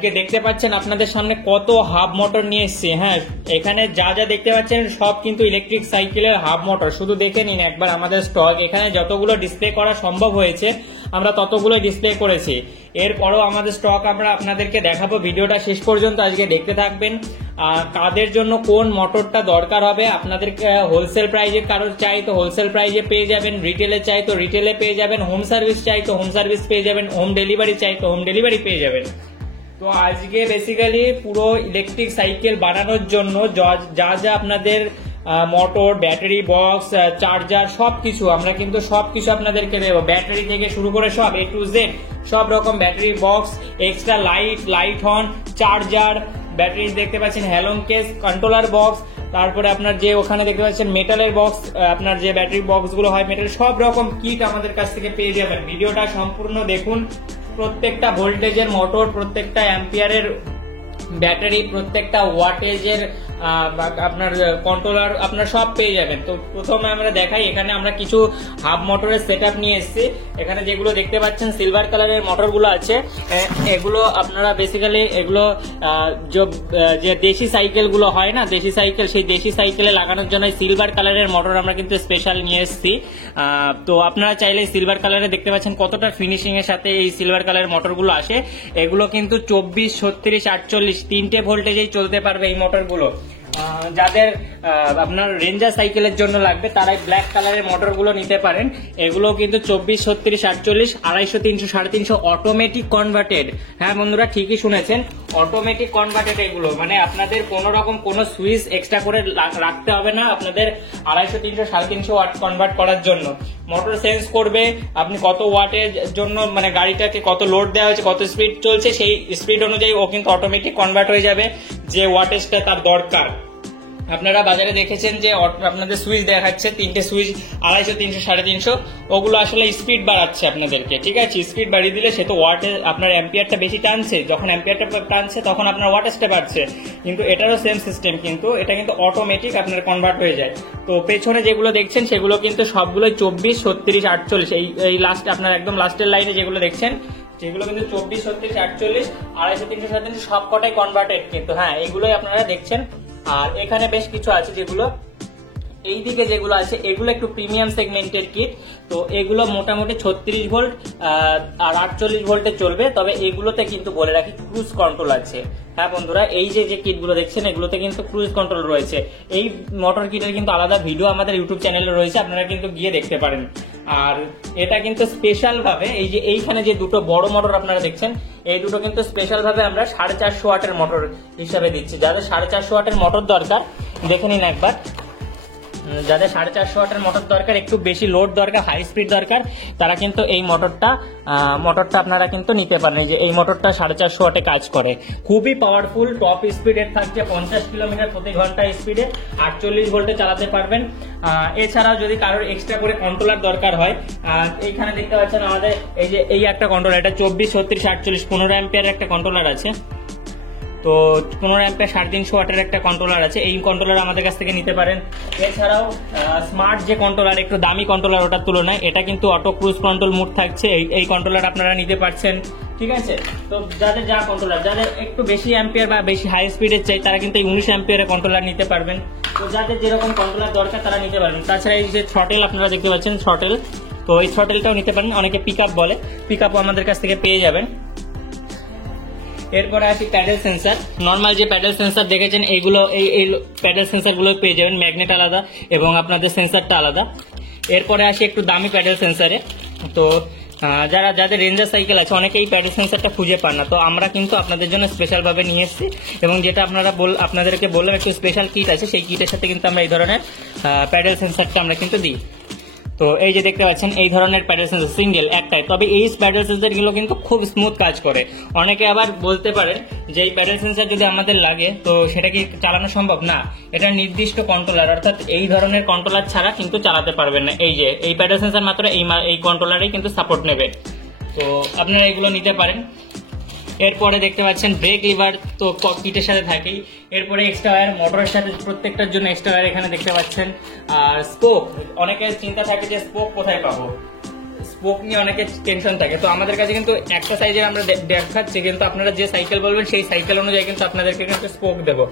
আজকে দেখতে পাচ্ছেন আপনাদের সামনে কত হাব মোটর নিয়ে এসেছি। হ্যাঁ, এখানে যা যা দেখতে পাচ্ছেন সব কিন্তু ইলেকট্রিক সাইকেলের হাব মোটর। শুধু দেখে নিন একবার আমাদের স্টক। এখানে যতগুলো ডিসপ্লে করা সম্ভব হয়েছে আমরা ততগুলো ডিসপ্লে করেছি। এরপরও আমাদের স্টক আমরা আপনাদেরকে দেখাবো। ভিডিওটা শেষ পর্যন্ত আজকে দেখতে থাকবেন। কাদের জন্য কোন মোটরটা দরকার হবে, আপনাদের হোলসেল প্রাইজে কারোর চাই তো হোলসেল প্রাইজে পেয়ে যাবেন, রিটেলে চাই তো রিটেলে পেয়ে যাবেন, হোম সার্ভিস চাই তো হোম সার্ভিস পেয়ে যাবেন, হোম ডেলিভারি চাই তো হোম ডেলিভারি পেয়ে যাবেন। তো আজকে বেসিক্যালি পুরো ইলেকট্রিক সাইকেল বানানোর জন্য যা যা আপনাদের মোটর, ব্যাটারি বক্স, চার্জার সবকিছু আমরা কিন্তু সবকিছু আপনাদেরকে দেবো। ব্যাটারি থেকে শুরু করে সব A to Z সব রকম battery box, extra light horn, charger, battery দেখতে পাচ্ছেন, হ্যালোন কেস, কন্ট্রোলার বক্স, তারপরে আপনার যে ওখানে দেখতে পাচ্ছেন মেটালের বক্স, আপনার যে ব্যাটারি বক্স গুলো হয় মেটাল, সব রকম কিট আমাদের কাছ থেকে পেয়ে যাবেন। ভিডিওটা সম্পূর্ণ দেখুন। প্রত্যেকটা ভোল্টেজের মোটর, প্রত্যেকটা অ্যাম্পিয়ারের ব্যাটারি, প্রত্যেকটা ওয়াটেজের আপনার কন্ট্রোলার আপনার সব পেয়ে যাবেন। তো প্রথমে আমরা দেখাই, এখানে আমরা কিছু হাব মোটরের সেটআপ নিয়ে এসেছি। এখানে যেগুলো দেখতে পাচ্ছেন সিলভার কালারের মোটরগুলো আছে, এগুলো আপনারা বেসিক্যালি এগুলো যে দেশি সাইকেল গুলো হয় না, দেশি সাইকেল, সেই দেশি সাইকেলে লাগানোর জন্য সিলভার কালারের মোটর আমরা কিন্তু স্পেশাল নিয়ে এসেছি। তো আপনারা চাইলে সিলভার কালারে দেখতে পাচ্ছেন কতটা ফিনিশিং এর সাথে এই সিলভার কালারের মোটরগুলো আসে। এগুলো কিন্তু 24, 36, 48 তিনটে ভোল্টেজেই চলতে পারবে এই মোটরগুলো। যাদের আপনার রেঞ্জার সাইকেলের জন্য লাগবে তারাই ব্ল্যাক কালারের মোটর গুলো নিতে পারেন। এগুলো কিন্তু 24, 36, 48, 250, 300, 350 অটোমেটিক কনভার্টেড। হ্যাঁ বন্ধুরা, ঠিকই শুনেছেন, অটোমেটিক কনভার্টেড এগুলো। মানে আপনাদের কোন রকম কোনো সুইচ এক্সট্রা করে রাখতে হবে না আপনাদের 250, 300, 350 ওয়াট কনভার্ট করার জন্য। মোটর সেন্স করবে আপনি কত ওয়াটের জন্য, মানে গাড়িটাকে কত লোড দেওয়া হয়েছে, কত স্পিড চলছে, সেই স্পিড অনুযায়ী ও কিন্তু অটোমেটিক কনভার্ট হয়ে যাবে যে ওয়াটেজটা তার দরকার। আপনারা বাজারে দেখেছেন যে আপনাদের সুইচ দেখাচ্ছে, তিনটে সুইচ 250, 300, 350, ওগুলো আসলে স্পিড বাড়াচ্ছে আপনাদেরকে। ঠিক আছে, স্পিড বাড়িয়ে দিলে সে তো ওয়াটে আপনার অ্যাম্পিয়ারটা বেশি টানছে, যখন অ্যাম্পিয়ারটা টানছে তখন আপনার ওয়াটেজটা বাড়ছে। কিন্তু এটারও সেম সিস্টেম, কিন্তু এটা কিন্তু অটোমেটিক আপনার কনভার্ট হয়ে যায়। তো পেছনে যেগুলো দেখছেন সেগুলো কিন্তু সবগুলোই 24, 36, 48 এই লাস্ট আপনার একদম লাস্টের লাইনে যেগুলো দেখছেন যেগুলো কিন্তু 24, 36, 48, 250, 300, 350 সব কটাই কনভার্টেড কিন্তু। হ্যাঁ, এইগুলোই আপনারা দেখছেন। আর এখানে বেশ কিছু আছে যেগুলো এইদিকে যেগুলো আছে এগুলো একটু প্রিমিয়াম সেগমেন্টের কিট। তো এগুলো মোটামুটি 36 ভোল্ট আর 48 ভোল্টে চলবে। তবে এগুলোতে কিন্তু বলে রাখি ক্রুজ কন্ট্রোল আছে। হ্যাঁ বন্ধুরা, এই যে কিটগুলো দেখছেন এগুলোতে কিন্তু ক্রুজ কন্ট্রোল রয়েছে। এই মোটর কিটের কিন্তু আলাদা ভিডিও আমাদের ইউটিউব চ্যানেলে রয়েছে, আপনারা কিন্তু গিয়ে দেখতে পারেন। আর এটা কিন্তু স্পেশাল ভাবে এই যে এইখানে যে দুটো বড় মোটর আপনারা দেখছেন, এই দুটো কিন্তু স্পেশাল ভাবে আমরা 450 ওয়াটের মোটর হিসাবে দিচ্ছি। যাদের 450 ওয়াটের মোটর দরকার দেখে নিন একবার। যাদের 450 ওয়াটের মোটর দরকার, একটু বেশি লোড দরকার, হাই স্পিড দরকার, তারা কিন্তু এই মোটরটা আপনারা কিন্তু নিতে পারেন। যে এই মোটরটা 450 ওয়াটে কাজ করে, খুবই পাওয়ারফুল। টপ স্পিডের থাকছে 50 কিলোমিটার প্রতি ঘন্টা স্পিডে, 48 ভোল্টে চালাতে পারবেন। এছাড়াও যদি কারোর এক্সট্রা করে কন্ট্রোলার দরকার হয়, এইখানে দেখতে পাচ্ছেন আমাদের এই একটা কন্ট্রোলার, এটা 24, 36, 48 15 অ্যাম্পিয়ার একটা কন্ট্রোলার আছে। তো 15 অ্যাম্পিয়ার 350 ওয়াটের একটা কন্ট্রোলার আছে, এই কন্ট্রোলার আমাদের কাছ থেকে নিতে পারেন। এছাড়াও স্মার্ট যে কন্ট্রোলার, একটু দামি কন্ট্রোলার, ওটার তুলনায় এটা কিন্তু অটো ক্রুজ কন্ট্রোল মোড থাকছে, এই কন্ট্রোলার আপনারা নিতে পারছেন। ঠিক আছে, তো যাদের যা কন্ট্রোলার, যাদের একটু বেশি অ্যাম্পিয়ার বা বেশি হাই স্পিডের চাই তারা কিন্তু এই 19 অ্যাম্পিয়ারের কন্ট্রোলার নিতে পারবেন। তো যাদের যেরকম কন্ট্রোলার দরকার তারা নিতে পারবেন। তাছাড়া এই যে থ্রটেল আপনারা দেখতে পাচ্ছেন, থ্রটেল, তো এই থ্রটেলটাও নিতে পারেন। অনেকে পিকআপ বলে, পিকআপও আমাদের কাছ থেকে পেয়ে যাবেন। এরপরে আসি প্যাডেল সেন্সার। নর্মাল যে প্যাডেল সেন্সার দেখেছেন এইগুলো, এই প্যাডেল সেন্সার গুলো পেয়ে যাবেন, ম্যাগনেট আলাদা এবং আপনাদের সেন্সারটা আলাদা। এরপরে আসি একটু দামি প্যাডেল সেন্সারে। তো যাদের রেঞ্জার সাইকেল আছে অনেকে এই প্যাডেল সেন্সারটা খুঁজে পান না, তো আমরা কিন্তু আপনাদের জন্য স্পেশাল ভাবে নিয়ে এসেছি। এবং যেটা আপনাদেরকে বললাম একটু স্পেশাল কিট আছে, সেই কিটের সাথে কিন্তু আমরা এই ধরনের প্যাডেল সেন্সারটা আমরা কিন্তু দিই। তো এই যে দেখতে পাচ্ছেন এই ধরনের প্যাডেল সেন্সার সিঙ্গেল একটাই, তবে এই প্যাডেল সেন্সার গুলো কিন্তু খুব স্মুথ কাজ করে। অনেকে আবার বলতে পারেন যে এই প্যাডেল সেন্সার যদি আমাদের লাগে তো সেটা কি চালানো সম্ভব? না, এটা নির্দিষ্ট কন্ট্রোলার, অর্থাৎ এই ধরনের কন্ট্রোলার ছাড়া কিন্তু চালাতে পারবেন না। এই যে এই প্যাডেল সেন্সার মাত্র এই কন্ট্রোলারেই কিন্তু সাপোর্ট নেবে। তো আপনারা এগুলো নিতে পারেন। এরপরে দেখতে পাচ্ছেন ব্রেক লিভার তো কিটের সাথে থাকেই। এরপরে এক্সট্রা ওয়্যার, মোটরের সাথে প্রত্যেকটার জন্য এক্সট্রা ওয়্যার এখানে দেখতে পাচ্ছেন। আর স্পোক, অনেকের চিন্তা থাকে যে স্পোক কোথায় পাবো। স্পোক নিয়ে অনেকে টেনশন থাকে, তো আমাদের কাছে কিন্তু একটা সাইজের আমরা দেখাচ্ছি, কিন্তু আপনারা যে সাইকেল বলবেন সেই সাইকেল অনুযায়ী কিন্তু আপনাদেরকে কিন্তু স্পোক দেবো।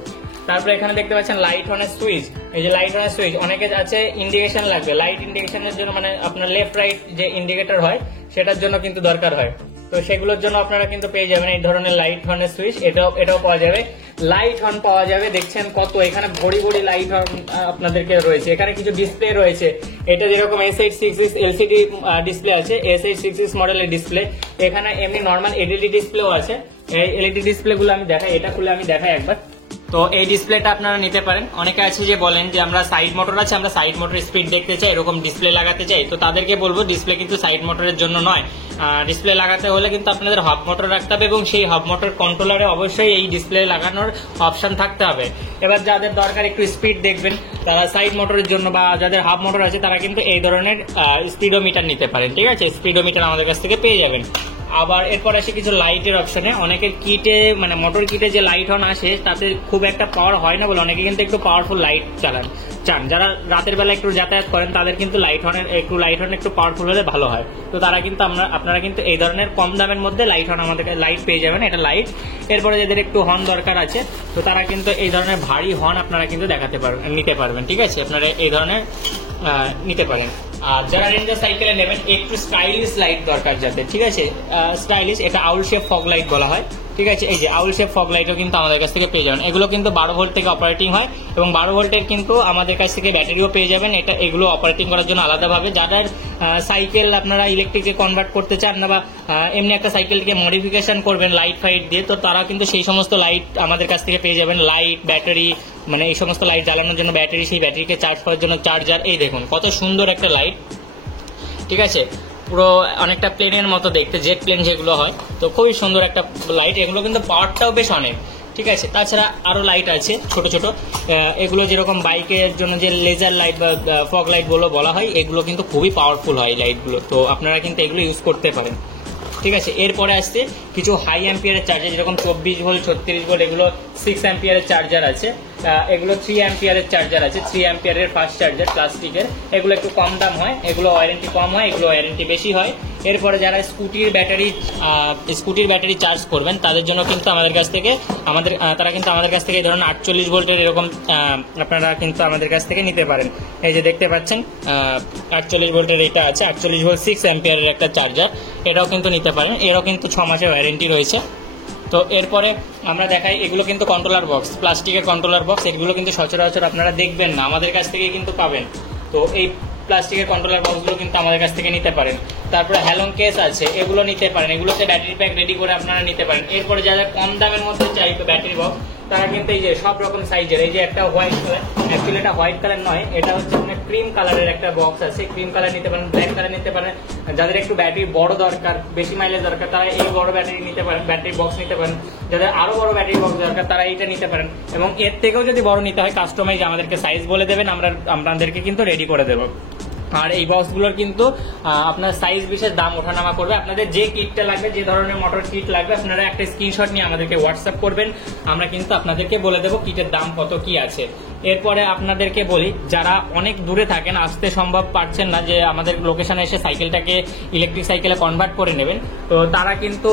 তারপরে এখানে দেখতে পাচ্ছেন লাইট অনের সুইচ, এই যে লাইট অনের সুইচ, অনেকে আছে ইন্ডিকেশন লাগবে, লাইট ইন্ডিকেশনের জন্য মানে আপনার লেফট রাইট যে ইন্ডিকেটর হয় সেটার জন্য কিন্তু দরকার হয়, তো সেগুলোর জন্য আপনারা কিন্তু পেয়ে যাবেন এই ধরনের লাইট হর্নের সুইচ, এটাও পাওয়া যাবে। লাইট হর্ন পাওয়া যাবে, দেখছেন কত এখানে ভরি ভরি লাইট হর্ন আপনাদেরকে রয়েছে। এখানে কিছু ডিসপ্লে রয়েছে, এটা যেরকম S866 এলসিডি ডিসপ্লে আছে, S866 মডেলের ডিসপ্লে। এখানে এমনি নর্মাল এলইডি ডিসপ্লেও আছে। এই এলইডি ডিসপ্লে গুলো আমি দেখাই, এটা খুলে আমি দেখাই একবার। তো এই ডিসপ্লেটা আপনারা নিতে পারেন। অনেকে আছে যে বলেন যে আমরা সাইড মোটর আছে, আমরা সাইড মোটর স্পিড দেখতে চাই, এরকম ডিসপ্লে লাগাতে চাই, তো তাদেরকে বলবো ডিসপ্লে কিন্তু সাইড মোটরের জন্য নয়। ডিসপ্লে লাগাতে হলে কিন্তু আপনাদের হাব মোটর রাখতে হবে এবং সেই হাব মোটর কন্ট্রোলারে অবশ্যই এই ডিসপ্লে লাগানোর অপশন থাকতে হবে। এবার যাদের দরকার একটু স্পিড দেখবেন তারা সাইড মোটরের জন্য, বা যাদের হাব মোটর আছে তারা কিন্তু এই ধরনের স্পিডোমিটার নিতে পারেন। ঠিক আছে, স্পিডোমিটার আমাদের কাছ থেকে পেয়ে যাবেন। আবার এরপর আসে কিছু লাইটের অপশনে। অনেকের কিটে মানে মোটর কিটে যে লাইট অন আসে তাতে খুব একটা পাওয়ার হয় না বলে অনেকে কিন্তু একটু পাওয়ারফুল লাইট চান। যারা রাতের বেলা একটু যাতায়াত করেন তাদের কিন্তু লাইট হর্ন একটু পাওয়ারফুল হলে ভালো হয়, তো তারা কিন্তু আপনারা কিন্তু এই ধরনের কম দামের মধ্যে লাইট হর্ন আমাদের লাইট পেয়ে যাবেন, এটা লাইট। এরপরে যাদের একটু হর্ন দরকার আছে তো তারা কিন্তু এই ধরনের ভারী হর্ন আপনারা কিন্তু নিতে পারবেন। ঠিক আছে, আপনারা এই ধরনের নিতে পারেন। আর যারা রেঞ্জার সাইকেলে নেবেন একটু স্টাইলিশ লাইট দরকার যাতে, ঠিক আছে, স্টাইলিশ, এটা আউল শেপ ফগ লাইট বলা হয়। ঠিক আছে, এই যে আউল শেপ ফগ লাইটও কিন্তু আমাদের কাছ থেকে পেয়ে যাবেন। এগুলো কিন্তু 12 ভোল্ট থেকে অপারেটিং হয় এবং 12 ভোল্টের কিন্তু আমাদের কাছ থেকে ব্যাটারিও পেয়ে যাবেন। এগুলো অপারেটিং করার জন্য আলাদাভাবে, যাদের সাইকেল আপনারা ইলেকট্রিকে কনভার্ট করতে চান না বা এমনি একটা সাইকেলকে মডিফিকেশন করবেন লাইট ফাইট দিয়ে, তো তারা কিন্তু সেই সমস্ত লাইট আমাদের কাছ থেকে পেয়ে যাবেন। লাইট, ব্যাটারি, মানে এই সমস্ত লাইট জ্বালানোর জন্য ব্যাটারি, সেই ব্যাটারিকে চার্জ করার জন্য চার্জার। এই দেখুন কত সুন্দর একটা লাইট, ঠিক আছে, পুরো অনেকটা প্লেনের মতো দেখতে, জেট প্লেন যেগুলো হয়, তো খুবই সুন্দর একটা লাইট। এগুলো কিন্তু পাওয়ারটাও বেশ অনেক। ঠিক আছে, তাছাড়া আরও লাইট আছে ছোট ছোট, এগুলো যেরকম বাইকের জন্য যে লেজার লাইট বা ফগ লাইট বলা হয়, এগুলো কিন্তু খুবই পাওয়ারফুল হয় লাইটগুলো, তো আপনারা কিন্তু এগুলো ইউজ করতে পারেন। ঠিক আছে, এরপরে আসছে কিছু হাই অ্যাম্পিয়ারের চার্জার, যেরকম 24 ভোল্ট, 36 ভোল্ট, এগুলো 6 অ্যাম্পিয়ারের চার্জার আছে। এগুলো 3 অ্যাম্পিয়ারের চার্জার আছে, 3 অ্যাম্পিয়ারের ফাস্ট চার্জার প্লাস্টিকের। এগুলো একটু কম দাম হয়, এগুলো ওয়ারেন্টি কম হয়, এগুলো ওয়ারেন্টি বেশি হয়। এরপরে যারা স্কুটির ব্যাটারি চার্জ করবেন তাদের জন্য কিন্তু তারা কিন্তু আমাদের কাছ থেকে এই ধরনের 48 ভোল্টের এরকম আপনারা কিন্তু আমাদের কাছ থেকে নিতে পারেন। এই যে দেখতে পাচ্ছেন 48 ভোল্টের এটা আছে, 48 ভোল্ট 6 অ্যাম্পিয়ারের একটা চার্জার, এটাও কিন্তু নিতে পারেন। এরও কিন্তু 6 মাসের ওয়ারেন্টি রয়েছে। তো এরপরে আমরা দেখাই, এগুলো কিন্তু কন্ট্রোলার বক্স, প্লাস্টিকের কন্ট্রোলার বক্স, এগুলো কিন্তু সচরাচর আপনারা দেখবেন না, আমাদের কাছ থেকে কিন্তু পাবেন। তো এই প্লাস্টিকের কন্ট্রোলার বক্সগুলো কিন্তু আমাদের কাছ থেকে নিতে পারেন। তারপরে হ্যালং কেস আছে, এগুলো নিতে পারেন, এগুলোতে ব্যাটারি প্যাক রেডি করে আপনারা নিতে পারেন। এরপরে যারা কম দামের মধ্যে চাই ব্যাটারি বক্স, তারা কিন্তু এই যে সব রকম সাইজের, এই যে একটা হোয়াইট কালার, অ্যাকচুয়ালি এটা হোয়াইট কালার নয়, এটা হচ্ছে আপনার ক্রিম কালারের একটা বক্স আছে, ক্রিম কালার নিতে পারেন, ব্ল্যাক কালার নিতে পারেন। যাদের একটু ব্যাটারি বড় দরকার, বেশি মাইলেজ দরকার, তারা এই বড় ব্যাটারি নিতে পারেন, ব্যাটারি বক্স নিতে পারেন। যাদের আরো বড় ব্যাটারি বক্স দরকার তারা এইটা নিতে পারেন, এবং এর থেকেও যদি বড় নিতে হয় কাস্টমাইজ আমাদেরকে সাইজ বলে দেবেন, আমরা আপনাদেরকে কিন্তু রেডি করে দেবো। আর এই বক্সগুলোর কিন্তু আপনার সাইজ বিশেষ দাম ওঠানামা করবে। আপনাদের যে কিটটা লাগবে, যে ধরনের মোটর কিট লাগবে, আপনারা একটা স্ক্রিনশট নিয়ে আমাদেরকে হোয়াটসঅ্যাপ করবেন, আমরা কিন্তু আপনাদেরকে বলে দেবো কিটের দাম কত কি আছে। এরপরে আপনাদেরকে বলি, যারা অনেক দূরে থাকেন, আসতে সম্ভব পারছেন না যে আমাদের লোকেশনে এসে সাইকেলটাকে ইলেকট্রিক সাইকেলে কনভার্ট করে নেবেন, তো তারা কিন্তু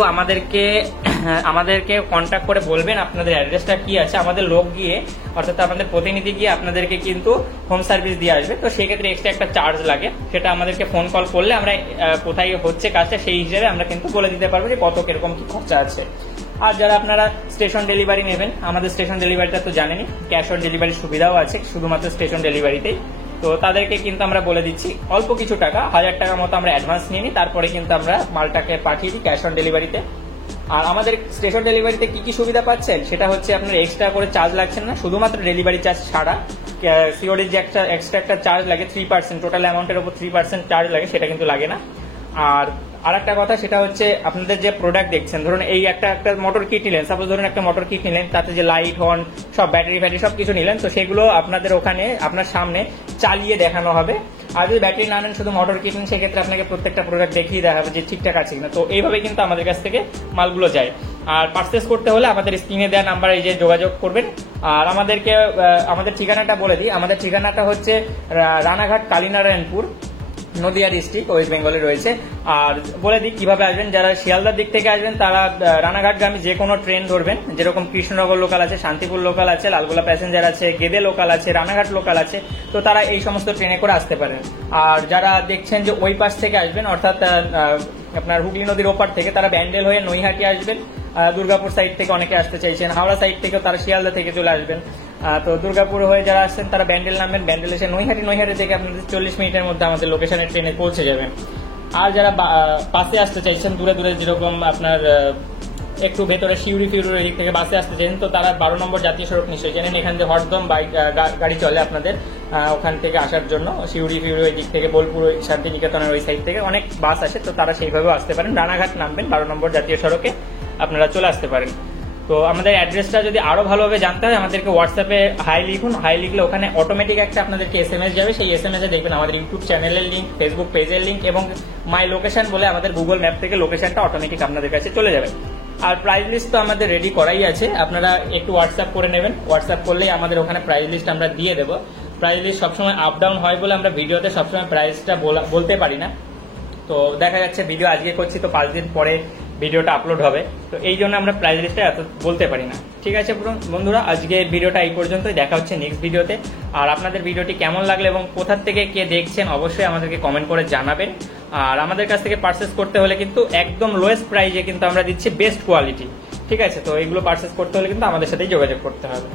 আমাদেরকে কন্ট্যাক্ট করে বলবেন আপনাদের অ্যাড্রেসটা কি আছে, আমাদের লোক গিয়ে, অর্থাৎ আমাদের প্রতিনিধি গিয়ে আপনাদেরকে কিন্তু হোম সার্ভিস দিয়ে আসবে। তো সেক্ষেত্রে এক্সট্রা একটা চার্জ লাগে, সেটা আমাদেরকে ফোন কল করলে আমরা কোথায় হচ্ছে কাজটা সেই হিসেবে আমরা কিন্তু বলে দিতে পারবো যে কত কিরকম কি খরচা আছে। আর যারা আপনারা স্টেশন ডেলিভারি নেবেন, আমাদের স্টেশন ডেলিভারিটা তো জানেনই, ক্যাশ অন ডেলিভারির সুবিধাও আছে শুধুমাত্র স্টেশন ডেলিভারিতেই। তো তাদেরকে কিন্তু আমরা বলে দিচ্ছি অল্প কিছু টাকা, 1000 টাকার মতো আমরা অ্যাডভান্স নিয়ে নিই, তারপরে কিন্তু আমরা মালটাকে পাঠিয়ে দিই ক্যাশ অন ডেলিভারিতে। আর আমাদের স্টেশন ডেলিভারিতে কি কি সুবিধা পাচ্ছেন, সেটা হচ্ছে আপনার এক্সট্রা করে চার্জ লাগছে না, শুধুমাত্র ডেলিভারি চার্জ ছাড়া সিওডির যে এক্সট্রা একটা চার্জ লাগে 3%, টোটাল অ্যামাউন্টের উপর 3% চার্জ লাগে, সেটা কিন্তু লাগে না। আর একটা কথা, সেটা হচ্ছে আপনাদের যে প্রোডাক্ট দেখছেন, ধরুন এই একটা মোটর কিট নিলেন, সাপোজ ধরুন একটা মোটর কিট নিলেন, তাতে যে লাইট হর্ন সব ব্যাটারি ফ্যাটারি সব কিছু নিলেন, তো সেগুলো আপনাদের ওখানে আপনার সামনে চালিয়ে দেখানো হবে। আর যদি ব্যাটারি না নেন, শুধু মোটর কিট নেন, সেক্ষেত্রে আপনাকে প্রত্যেকটা প্রোডাক্ট দেখিয়ে দেওয়া হবে যে ঠিকঠাক আছে কিনা। তো এইভাবে কিন্তু আমাদের কাছ থেকে মালগুলো যায়। আর পারচেস করতে হলে আমাদের স্ক্রিনে দেওয়া নাম্বারে এই যে যোগাযোগ করবেন। আর আমাদের ঠিকানাটা বলে দিই, আমাদের ঠিকানাটা হচ্ছে রানাঘাট কালীনারায়ণপুর, নদিয়া ডিস্ট্রিক্ট ওয়েস্ট বেঙ্গলে রয়েছে। আর বলে দিই কিভাবে আসবেন, যারা শিয়ালদার দিক থেকে আসবেন তারা রানাঘাটগামী যে কোনো ট্রেন ধরবেন, যেরকম কৃষ্ণনগর লোকাল আছে, শান্তিপুর লোকাল আছে, লালগোলা প্যাসেঞ্জার আছে, গেদে লোকাল আছে, রানাঘাট লোকাল আছে, তো তারা এই সমস্ত ট্রেনে করে আসতে পারেন। আর যারা দেখছেন যে ওই পাশ থেকে আসবেন, অর্থাৎ আপনার হুগলি নদীর ওপার থেকে, তারা ব্যান্ডেল হয়ে নৈহাটি আসবেন। দুর্গাপুর সাইড থেকে অনেকে আসতে চাইছেন, হাওড়া সাইড থেকেও তারা শিয়ালদা থেকে চলে আসবেন। তো দুর্গাপুর হয়ে যারা আসছেন তারা ব্যান্ডেল নামবেন, ব্যান্ডেল এসে নৈহাটি থেকে আপনাদের 40 মিনিটের মধ্যে আমাদের লোকেশনের ট্রেনে পৌঁছে যাবেন। আর যারা বাসে আসতে চাইছেন দূরে দূরে, যেরকম আপনার একটু ভেতরে শিউরি ফিউরির দিক থেকে বাসে আসতে চাইছেন, তো তারা 12 নম্বর জাতীয় সড়ক নিশ্চয়ই জানেন, এখান থেকে হরদম বাইক গাড়ি চলে আপনাদের ওখান থেকে আসার জন্য। শিউরি ফিউরি ওই দিক থেকে, বোলপুর শান্তিনিকেতনের ওই সাইড থেকে অনেক বাস আসে, তো তারা সেইভাবেও আসতে পারেন। রানাঘাট নামবেন, 12 নম্বর জাতীয় সড়কে আপনারা চলে আসতে পারেন। তো আমাদের অ্যাড্রেসটা যদি আরো ভালোভাবে জানতে হয় আমাদেরকে হোয়াটসঅ্যাপে হাই লিখুন, হাই লিখলে ওখানে অটোমেটিক একটা আপনাদেরকে SMS যাবে, সেই SMS এ দেখবেন আমাদের ইউটিউব চ্যানেলের লিঙ্ক, ফেসবুক পেজের লিঙ্ক এবং মাই লোকেশন বলে আমাদের গুগল ম্যাপ থেকে লোকেশনটা অটোমেটিক আপনাদের কাছে চলে যাবে। আর প্রাইস লিস্ট তো আমাদের রেডি করাই আছে, আপনারা একটু হোয়াটসঅ্যাপ করে নেবেন, হোয়াটসঅ্যাপ করলেই আমাদের ওখানে প্রাইস লিস্ট আমরা দিয়ে দেবো। প্রাইস লিস্ট সবসময় আপ ডাউন হয় বলে আমরা ভিডিওতে সবসময় প্রাইসটা বলতে পারি না। তো দেখা যাচ্ছে ভিডিও আজকে করছি তো 5 দিন পরে ভিডিওটা আপলোড হবে, তো এই জন্য আমরা প্রাইস লিস্টটা এত বলতে পারি না। ঠিক আছে বন্ধুরা, আজকে ভিডিওটা এই পর্যন্তই, দেখা হচ্ছে নেক্সট ভিডিওতে। আর আপনাদের ভিডিওটি কেমন লাগলো এবং কোথা থেকে কে দেখছেন অবশ্যই আমাদেরকে কমেন্ট করে জানাবেন। আর আমাদের কাছ থেকে পারচেস করতে হলে কিন্তু একদম লোয়েস্ট প্রাইসে কিন্তু আমরা দিচ্ছি বেস্ট কোয়ালিটি। ঠিক আছে, তো এইগুলো পারচেস করতে হলে কিন্তু আমাদের সাথেই যোগাযোগ করতে হবে।